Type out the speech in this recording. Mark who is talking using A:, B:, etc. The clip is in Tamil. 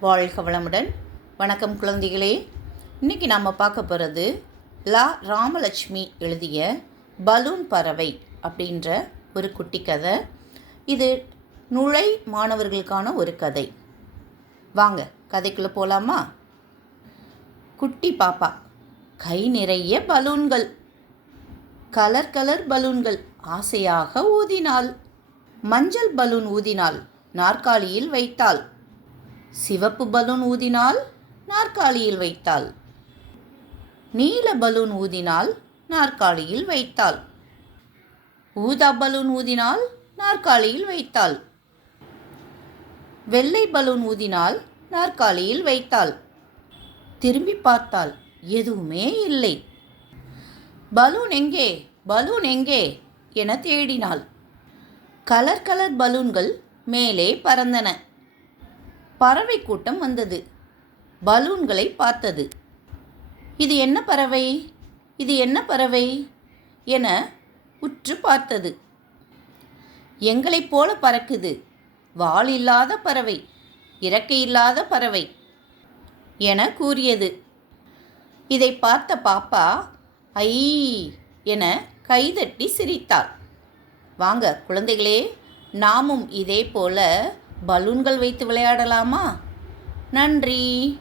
A: வாழ்க வளமுடன். வணக்கம் குழந்தைகளே. இன்றைக்கி நாம் பார்க்க போகிறது லா ராமலட்சுமி எழுதிய பலூன் பறவை அப்படின்ற ஒரு குட்டி கதை. இது நுழை மாணவர்களுக்கான ஒரு கதை. வாங்க கதைக்குள்ளே போகலாமா குட்டி பாப்பா கை நிறைய பலூன்கள். கலர் கலர் பலூன்கள் ஆசையாக ஊதினாள். மஞ்சள் பலூன் ஊதினாள் நாற்காலியில் வைத்தாள். சிவப்பு பலூன் ஊதினால் நாற்காலியில் வைத்தாள். நீல பலூன் ஊதினால் நாற்காலியில் வைத்தாள். ஊதா பலூன் ஊதினால் நாற்காலியில் வைத்தாள். வெள்ளை பலூன் ஊதினால் நாற்காலியில் வைத்தாள். திரும்பி பார்த்தாள் எதுவுமே இல்லை. பலூன் எங்கே பலூன் எங்கே என தேடினாள். கலர் கலர் பலூன்கள் மேலே பறந்தன. பறவை கூட்டம் வந்தது. பலூன்களை பார்த்தது. இது என்ன பறவை? இது என்ன பறவை? என உற்று பார்த்தது. எங்களைப் போல பறக்குது. வால் இல்லாத பறவை. இறக்கை இல்லாத பறவை. என கூறியது. இதை பார்த்த பாப்பா ஐ என கைதட்டி சிரித்தாள். வாங்க குழந்தைகளே நாமும் இதே போல பலூன்கள் வைத்து விளையாடலாமா? நன்றி.